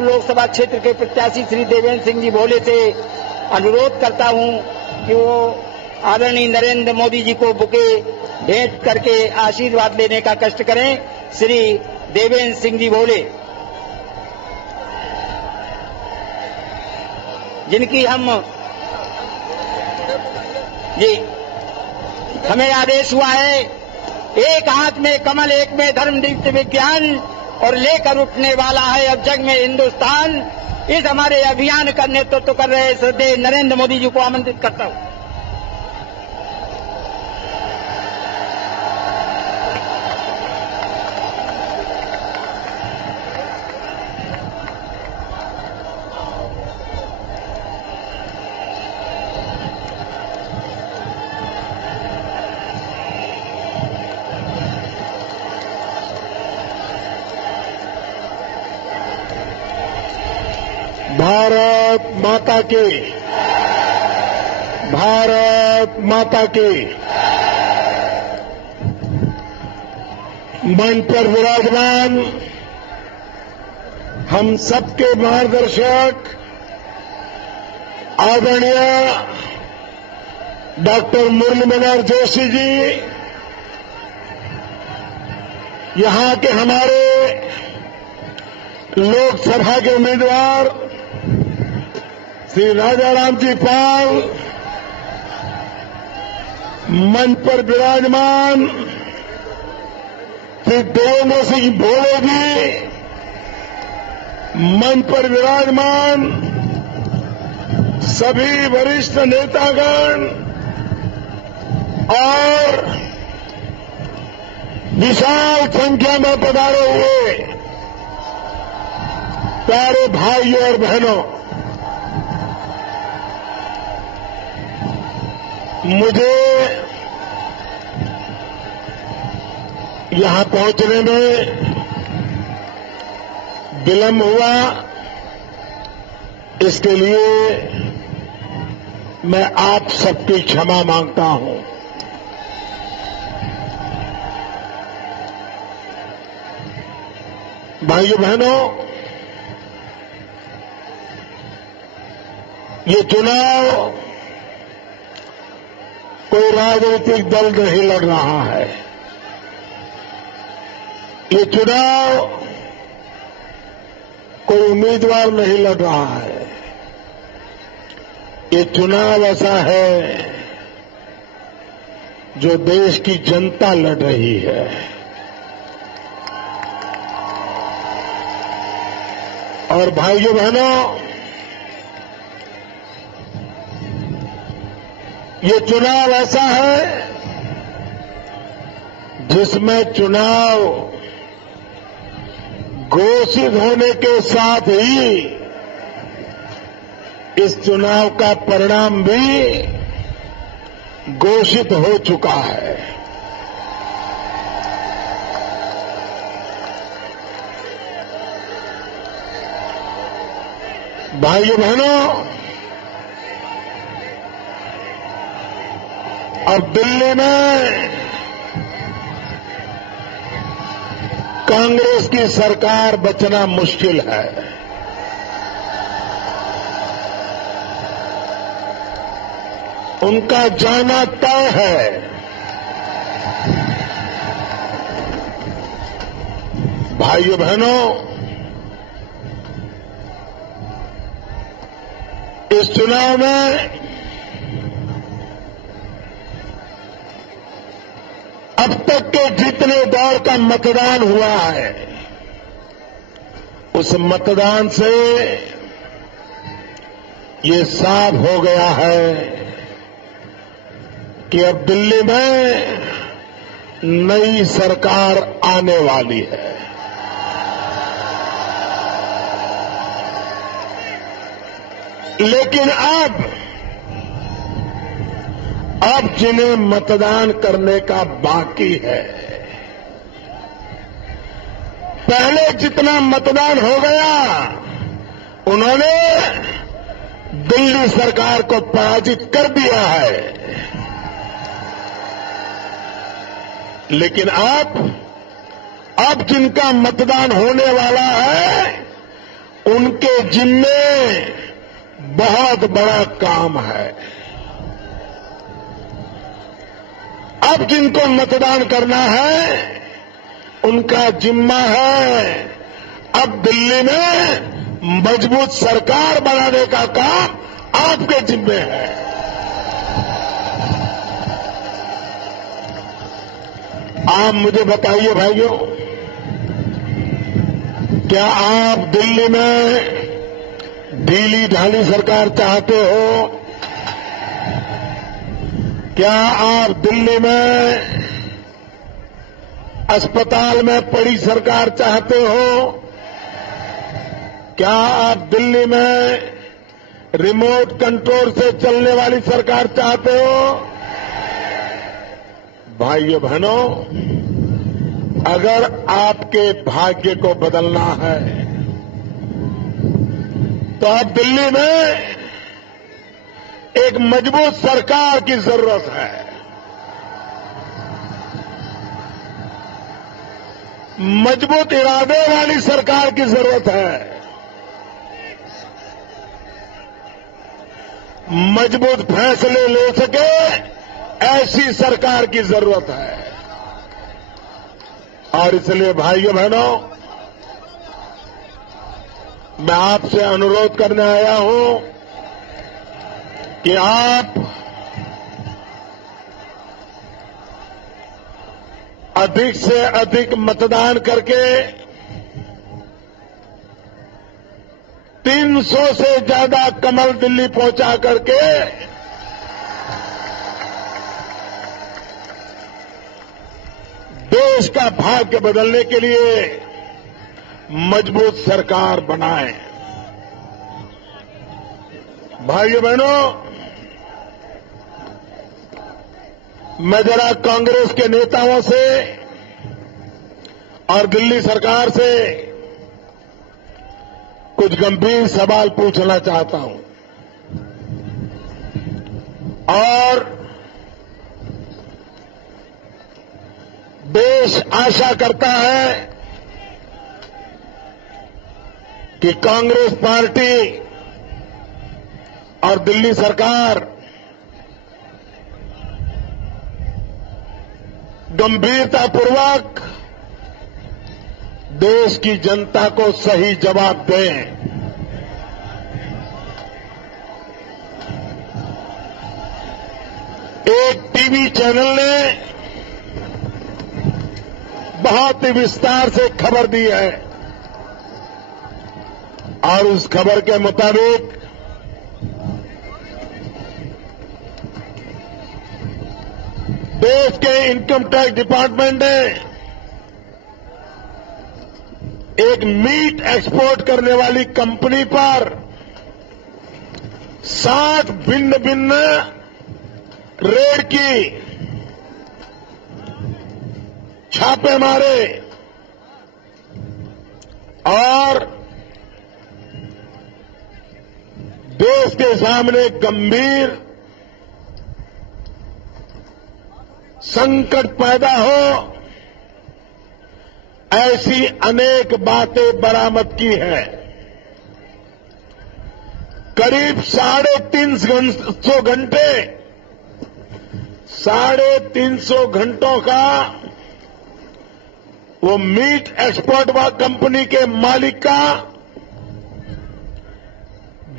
लोकसभा क्षेत्र के प्रत्याशी श्री देवेंद्र सिंह जी भोले से अनुरोध करता हूं कि वो आदरणीय नरेंद्र मोदी जी को बुके भेंट करके आशीर्वाद लेने का कष्ट करें। श्री देवेंद्र सिंह जी भोले, जिनकी हमें आदेश हुआ है, एक हाथ में कमल एक में धर्म दीप्त विज्ञान और लेकर उठने वाला है अब जग में हिंदुस्तान। इस हमारे अभियान का नेतृत्व कर रहे श्रद्धेय नरेंद्र मोदी जी को आमंत्रित करता हूं। भारत माता की, भारत माता की। मंच पर विराजमान हम सबके मार्गदर्शक आदरणीय डॉक्टर मुरली मनोहर जोशी जी, यहां के हमारे लोकसभा के उम्मीदवार श्री राजाराम जी पाल, मंच पर विराजमान श्री देवेंद्र सिंह भोले जी, मंच पर विराजमान सभी वरिष्ठ नेतागण और विशाल संख्या में पधारे हुए प्यारे भाइयों और बहनों, मुझे यहां पहुंचने में विलंब हुआ, इसके लिए मैं आप सबकी क्षमा मांगता हूं। भाइयों बहनों, ये चुनाव कोई राजनीतिक दल नहीं लड़ रहा है। ये चुनाव कोई उम्मीदवार नहीं लड़ रहा है। ये चुनाव ऐसा है जो देश की जनता लड़ रही है। और भाइयों बहनों, ये चुनाव ऐसा है जिसमें चुनाव घोषित होने के साथ ही इस चुनाव का परिणाम भी घोषित हो चुका है। भाइयों बहनों, अब दिल्ली में कांग्रेस की सरकार बचना मुश्किल है। उनका जाना तय है। भाइयों बहनों, इस चुनाव में अब तक के जितने दौर का मतदान हुआ है, उस मतदान से ये साफ हो गया है कि अब दिल्ली में नई सरकार आने वाली है। लेकिन अब जिन्हें मतदान करने का बाकी है, पहले जितना मतदान हो गया उन्होंने दिल्ली सरकार को पराजित कर दिया है। लेकिन अब जिनका मतदान होने वाला है उनके जिम्मे बहुत बड़ा काम है। अब जिनको मतदान करना है उनका जिम्मा है अब दिल्ली में मजबूत सरकार बनाने का काम आपके जिम्मे है। आप मुझे बताइए भाइयों, क्या आप दिल्ली में ढीली ढाली सरकार चाहते हो? क्या आप दिल्ली में अस्पताल में पड़ी सरकार चाहते हो? क्या आप दिल्ली में रिमोट कंट्रोल से चलने वाली सरकार चाहते हो? भाइयों बहनों, अगर आपके भाग्य को बदलना है तो अब दिल्ली में एक मजबूत सरकार की जरूरत है। मजबूत इरादे वाली सरकार की जरूरत है। मजबूत फैसले ले सके ऐसी सरकार की जरूरत है। और इसलिए भाइयों बहनों, मैं आपसे अनुरोध करने आया हूं कि आप अधिक से अधिक मतदान करके 300 से ज्यादा कमल दिल्ली पहुंचा करके देश का भाग्य बदलने के लिए मजबूत सरकार बनाएं। भाइयों बहनों, मैं जरा कांग्रेस के नेताओं से और दिल्ली सरकार से कुछ गंभीर सवाल पूछना चाहता हूं और देश आशा करता है कि कांग्रेस पार्टी और दिल्ली सरकार गंभीरतापूर्वक देश की जनता को सही जवाब दें। एक टीवी चैनल ने बहुत ही विस्तार से खबर दी है और उस खबर के मुताबिक देश के इनकम टैक्स डिपार्टमेंट ने एक मीट एक्सपोर्ट करने वाली कंपनी पर 60 भिन्न भिन्न रेड की, छापे मारे और देश के सामने गंभीर संकट पैदा हो ऐसी अनेक बातें बरामद की है। करीब 350 घंटों का वो मीट एक्सपोर्ट कंपनी के मालिक का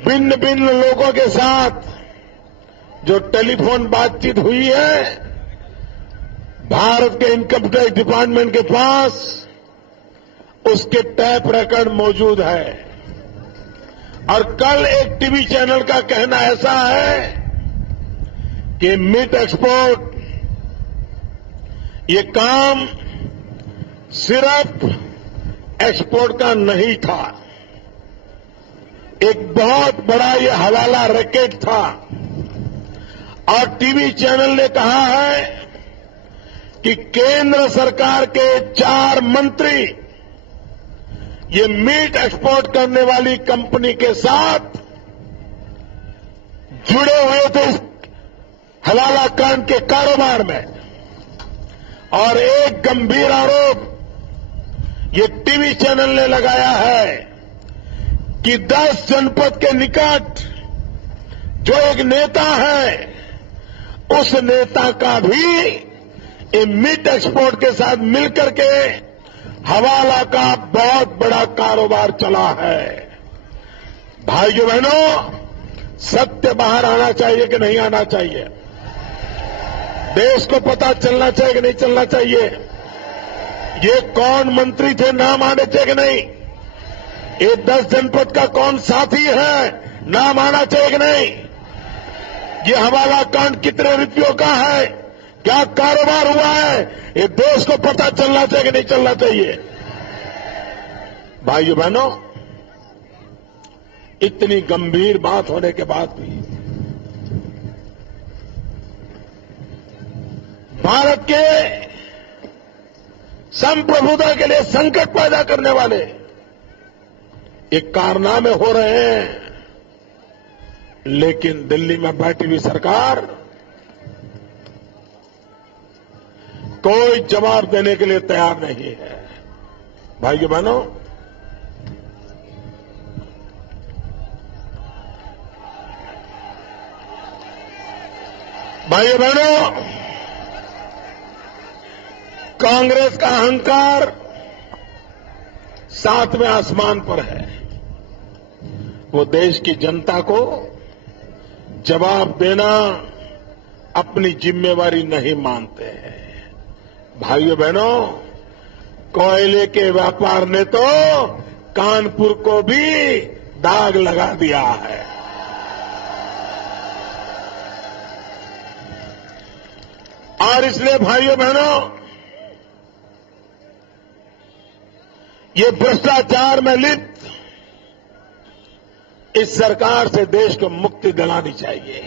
भिन्न भिन्न लोगों के साथ जो टेलीफोन बातचीत हुई है, भारत के इनकम टैक्स डिपार्टमेंट के पास उसके टैप रिकॉर्ड मौजूद है। और कल एक टीवी चैनल का कहना ऐसा है कि मीट एक्सपोर्ट ये काम सिर्फ एक्सपोर्ट का नहीं था, एक बहुत बड़ा ये हवाला रैकेट था। और टीवी चैनल ने कहा है कि केंद्र सरकार के 4 मंत्री ये मीट एक्सपोर्ट करने वाली कंपनी के साथ जुड़े हुए थे इस हवाला कांड के कारोबार में। और एक गंभीर आरोप ये टीवी चैनल ने लगाया है कि 10 जनपद के निकट जो एक नेता है, उस नेता का भी ये मीट एक्सपोर्ट के साथ मिलकर के हवाला का बहुत बड़ा कारोबार चला है। भाइयों बहनों, सत्य बाहर आना चाहिए कि नहीं आना चाहिए? देश को पता चलना चाहिए कि नहीं चलना चाहिए? ये कौन मंत्री थे, नाम आने चाहिए कि नहीं? ये 10 जनपद का कौन साथी है, नाम आना चाहिए कि नहीं? ये हवाला कांड कितने रुपयों का है, क्या कारोबार हुआ है, ये देश को पता चलना चाहिए कि नहीं चलना चाहिए? भाइयों बहनों, इतनी गंभीर बात होने के बाद भी भारत के संप्रभुता के लिए संकट पैदा करने वाले ये कारनामे हो रहे हैं, लेकिन दिल्ली में बैठी हुई सरकार कोई जवाब देने के लिए तैयार नहीं है। भाइयों बहनों, भाइयों बहनों, कांग्रेस का अहंकार 7वें आसमान पर है। वो देश की जनता को जवाब देना अपनी जिम्मेवारी नहीं मानते हैं। भाइयों बहनों, कोयले के व्यापार ने तो कानपुर को भी दाग लगा दिया है। और इसलिए भाइयों बहनों, ये भ्रष्टाचार में लिप्त इस सरकार से देश को मुक्ति दिलानी चाहिए।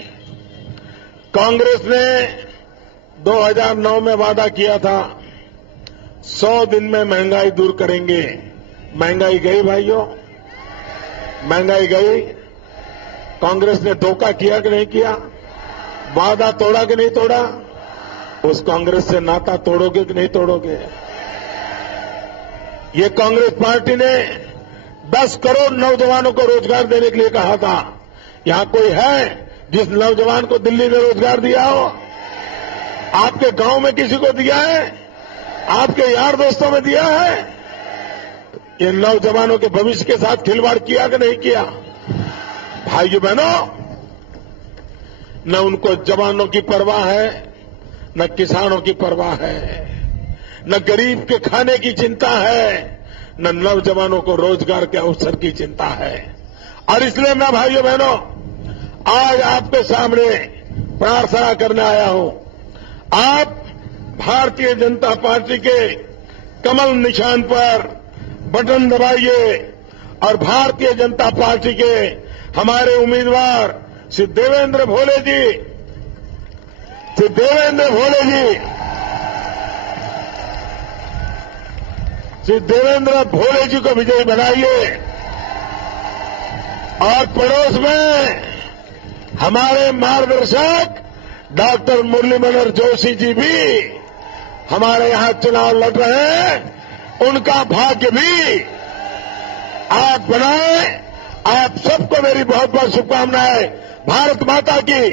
कांग्रेस ने 2009 में वादा किया था 100 दिन में महंगाई दूर करेंगे। महंगाई गई भाइयों, महंगाई गई। कांग्रेस ने धोखा किया कि नहीं किया? वादा तोड़ा कि नहीं तोड़ा? उस कांग्रेस से नाता तोड़ोगे कि नहीं तोड़ोगे? ये कांग्रेस पार्टी ने 10 करोड़ नौजवानों को रोजगार देने के लिए कहा था। यहां कोई है जिस नौजवान को दिल्ली में रोजगार दिया हो? आपके गांव में किसी को दिया है? आपके यार दोस्तों में दिया है? ये नौजवानों के भविष्य के साथ खिलवाड़ किया कि नहीं किया? भाइयों बहनों, न उनको जवानों की परवाह है, न किसानों की परवाह है, न गरीब के खाने की चिंता है, न नौजवानों को रोजगार के अवसर की चिंता है। और इसलिए मैं भाइयों बहनों आज आपके सामने प्रार्थना करने आया हूं। आप भारतीय जनता पार्टी के कमल निशान पर बटन दबाइए और भारतीय जनता पार्टी के हमारे उम्मीदवार श्री देवेंद्र भोले जी, श्री देवेंद्र भोले जी, श्री देवेंद्र भोले जी को विजयी बनाइए। और पड़ोस में हमारे मार्गदर्शक डॉक्टर मुरली मनोहर जोशी जी भी हमारे यहां चुनाव लड़ रहे हैं। उनका भाग्य भी आप बनाएं। आप सबको मेरी बहुत बहुत शुभकामनाएं। भारत माता की